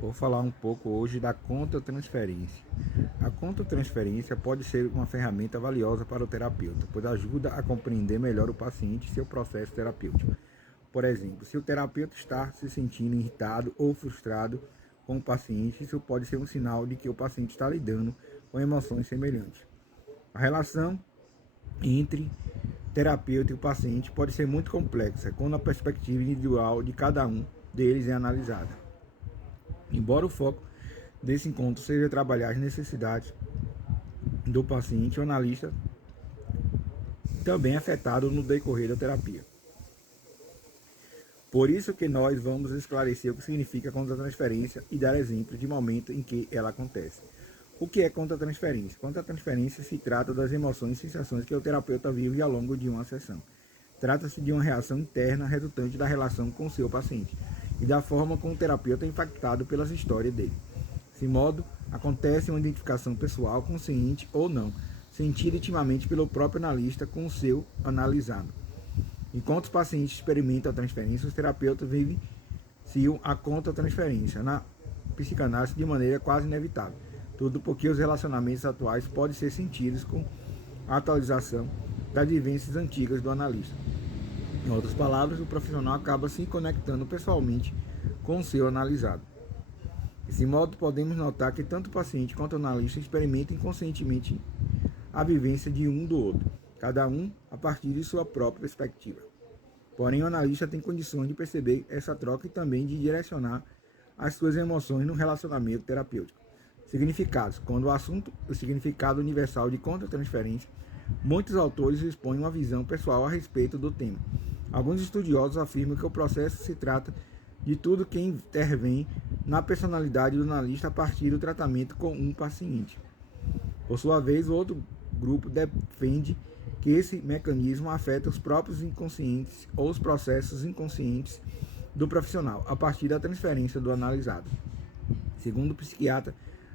Vou falar um pouco hoje da conta-transferência. A conta-transferência pode ser uma ferramenta valiosa para o terapeuta, pois ajuda a compreender melhor o paciente e seu processo terapêutico. Por exemplo, se o terapeuta está se sentindo irritado ou frustrado com o paciente, isso pode ser um sinal de que o paciente está lidando com emoções semelhantes. A relação entre terapeuta e o paciente pode ser muito complexa, quando a perspectiva individual de cada um deles é analisada. Embora o foco desse encontro seja trabalhar as necessidades do paciente, o analista também é afetado no decorrer da terapia. Por isso que nós vamos esclarecer o que significa contra-transferência e dar exemplos de momento em que ela acontece. O que é contra-transferência? Contra-transferência se trata das emoções e sensações que o terapeuta vive ao longo de uma sessão. Trata-se de uma reação interna resultante da relação com o seu paciente e da forma como o terapeuta é impactado pelas histórias dele. Desse modo, acontece uma identificação pessoal, consciente ou não, sentida intimamente pelo próprio analista com o seu analisado. Enquanto os pacientes experimentam a transferência, os terapeutas vivenciam a contra-transferência na psicanálise de maneira quase inevitável. Tudo porque os relacionamentos atuais podem ser sentidos com a atualização das vivências antigas do analista. Em outras palavras, o profissional acaba se conectando pessoalmente com o seu analisado. Desse modo, podemos notar que tanto o paciente quanto o analista experimentam inconscientemente a vivência de um do outro, cada um a partir de sua própria perspectiva. Porém, o analista tem condições de perceber essa troca e também de direcionar as suas emoções no relacionamento terapêutico. Significados. Quando o assunto o significado universal de contra-transferência, muitos autores expõem uma visão pessoal a respeito do tema. Alguns estudiosos afirmam que o processo se trata de tudo que intervém na personalidade do analista a partir do tratamento com um paciente. Por sua vez, o outro grupo defende que esse mecanismo afeta os próprios inconscientes ou os processos inconscientes do profissional, a partir da transferência do analisado. Segundo o psiquiatra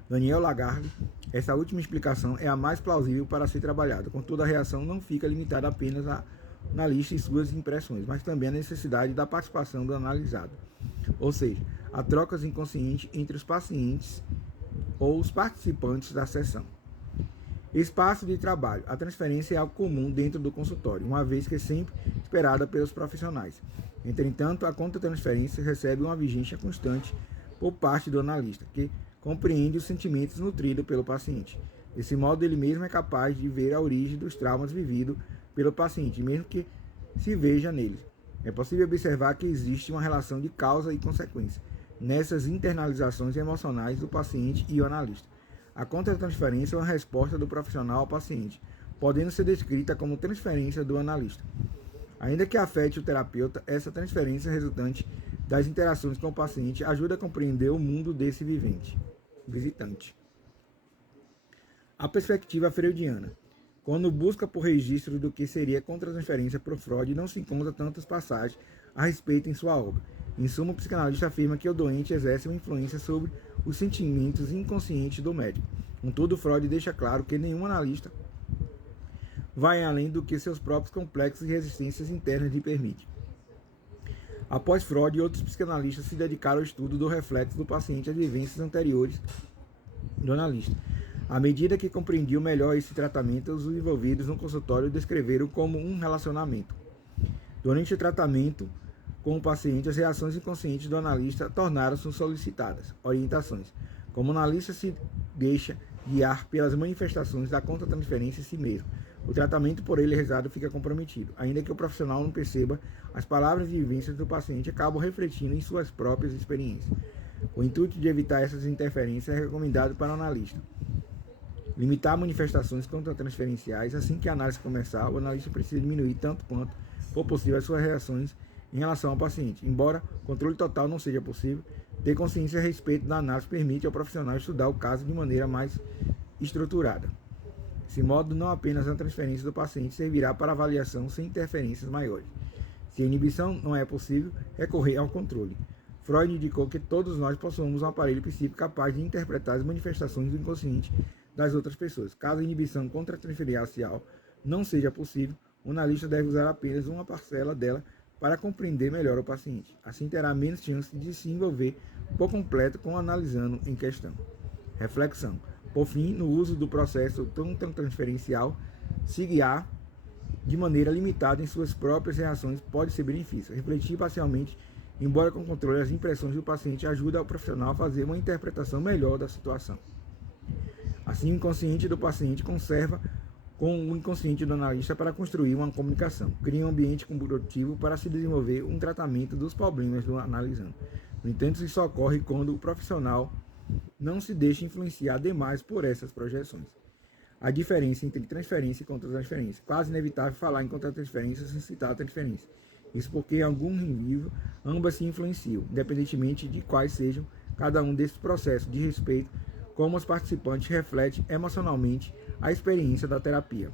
Daniel Lagarde, essa última explicação é a mais plausível para ser trabalhada. Contudo, a reação não fica limitada apenas a analista e suas impressões, mas também a necessidade da participação do analisado. Ou seja, a trocas inconsciente entre os pacientes ou os participantes da sessão. Espaço de trabalho. A transferência é algo comum dentro do consultório, uma vez que é sempre esperada pelos profissionais. Entretanto, a contra-transferência recebe uma vigência constante por parte do analista, que compreende os sentimentos nutridos pelo paciente. Desse modo, ele mesmo é capaz de ver a origem dos traumas vividos pelo paciente, mesmo que se veja neles. É possível observar que existe uma relação de causa e consequência nessas internalizações emocionais do paciente e o analista. A contra-transferência é uma resposta do profissional ao paciente, podendo ser descrita como transferência do analista. Ainda que afete o terapeuta, essa transferência resultante das interações com o paciente ajuda a compreender o mundo desse visitante. A perspectiva freudiana. Quando busca por registro do que seria contra-transferência por Freud, não se encontra tantas passagens a respeito em sua obra. Em suma, o psicanalista afirma que o doente exerce uma influência sobre os sentimentos inconscientes do médico. Contudo, Freud deixa claro que nenhum analista vai além do que seus próprios complexos e resistências internas lhe permitem. Após Freud, outros psicanalistas se dedicaram ao estudo do reflexo do paciente às vivências anteriores do analista. À medida que compreendiam melhor esse tratamento, os envolvidos no consultório descreveram como um relacionamento. Durante o tratamento com o paciente, as reações inconscientes do analista tornaram-se solicitadas. Orientações. Como o analista se deixa guiar pelas manifestações da contra-transferência em si mesmo, o tratamento por ele realizado fica comprometido. Ainda que o profissional não perceba, as palavras e vivências do paciente acabam refletindo em suas próprias experiências. O intuito de evitar essas interferências é recomendado para o analista. Limitar manifestações contra-transferenciais. Assim que a análise começar, o analista precisa diminuir tanto quanto for possível as suas reações em relação ao paciente. Embora controle total não seja possível, ter consciência a respeito da análise permite ao profissional estudar o caso de maneira mais estruturada. Desse modo, não apenas a transferência do paciente servirá para avaliação sem interferências maiores. Se a inibição não é possível, recorrer ao controle. Freud indicou que todos nós possuímos um aparelho psíquico capaz de interpretar as manifestações do inconsciente das outras pessoas. Caso a inibição contra-transferencial não seja possível, o analista deve usar apenas uma parcela dela para compreender melhor o paciente. Assim terá menos chance de se envolver por completo com o analisando em questão. Reflexão. Por fim, no uso do processo transferencial, se guiar de maneira limitada em suas próprias reações pode ser benefício. Refletir parcialmente, embora com controle das impressões do paciente, ajuda o profissional a fazer uma interpretação melhor da situação. Assim, o inconsciente do paciente conserva com o inconsciente do analista para construir uma comunicação. Cria um ambiente produtivo para se desenvolver um tratamento dos problemas do analisando. No entanto, isso ocorre quando o profissional não se deixa influenciar demais por essas projeções. A diferença entre transferência e contra-transferência. Quase inevitável falar em contra-transferência sem citar a transferência. Isso porque em algum nível ambas se influenciam, independentemente de quais sejam cada um desses processos de respeito, como os participantes refletem emocionalmente a experiência da terapia.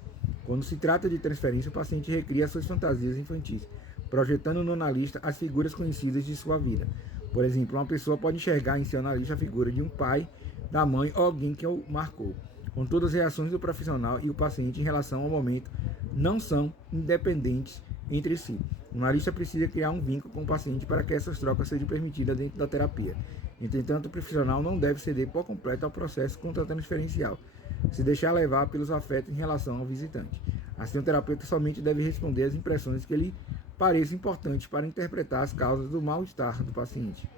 Quando se trata de transferência, o paciente recria suas fantasias infantis, projetando no analista as figuras conhecidas de sua vida. Por exemplo, uma pessoa pode enxergar em seu analista a figura de um pai, da mãe ou alguém que o marcou. Contudo, as reações do profissional e o paciente em relação ao momento não são independentes entre si. O analista precisa criar um vínculo com o paciente para que essas trocas sejam permitidas dentro da terapia. Entretanto, o profissional não deve ceder por completo ao processo contra-transferencial, se deixar levar pelos afetos em relação ao visitante. Assim, o terapeuta somente deve responder às impressões que lhe pareçam importantes para interpretar as causas do mal-estar do paciente.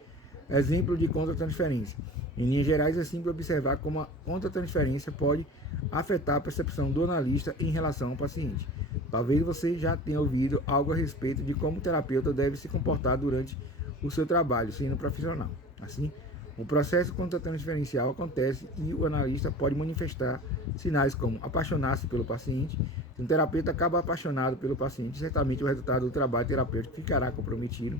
Exemplo de contra-transferência. Em linhas gerais, é simples observar como a contra-transferência pode afetar a percepção do analista em relação ao paciente. Talvez você já tenha ouvido algo a respeito de como o terapeuta deve se comportar durante o seu trabalho, sendo profissional. Assim, o processo contra-transferencial acontece e o analista pode manifestar sinais como apaixonar-se pelo paciente. Se um terapeuta acaba apaixonado pelo paciente, certamente o resultado do trabalho terapêutico ficará comprometido.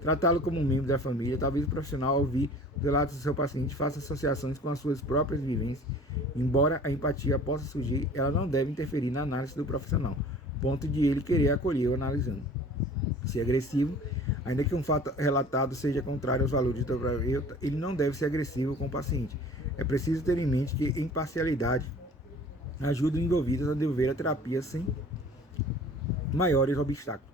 Tratá-lo como um membro da família, talvez o profissional, ao ouvir os relatos do seu paciente, faça associações com as suas próprias vivências. Embora a empatia possa surgir, ela não deve interferir na análise do profissional, ponto de ele querer acolher o analisando. Se agressivo, ainda que um fato relatado seja contrário aos valores do terapeuta, ele não deve ser agressivo com o paciente. É preciso ter em mente que imparcialidade ajuda os envolvidos a desenvolver a terapia sem maiores obstáculos.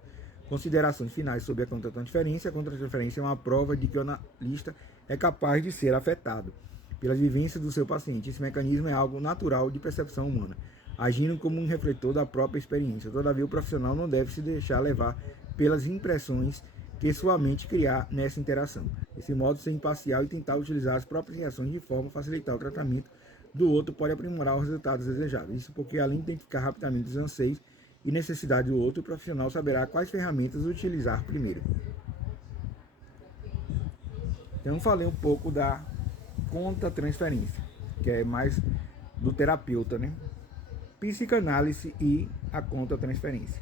Considerações finais sobre a contra-transferência. A contra-transferência é uma prova de que o analista é capaz de ser afetado pelas vivências do seu paciente. Esse mecanismo é algo natural de percepção humana, agindo como um refletor da própria experiência. Todavia, o profissional não deve se deixar levar pelas impressões que sua mente criar nessa interação. Desse modo, ser imparcial e tentar utilizar as próprias reações de forma a facilitar o tratamento do outro pode aprimorar os resultados desejáveis. Isso porque, além de identificar rapidamente os anseios e necessidades do outro, o profissional saberá quais ferramentas utilizar primeiro. Então, falei um pouco da contra-transferência, que é mais do terapeuta, né? Psicanálise e a contra-transferência.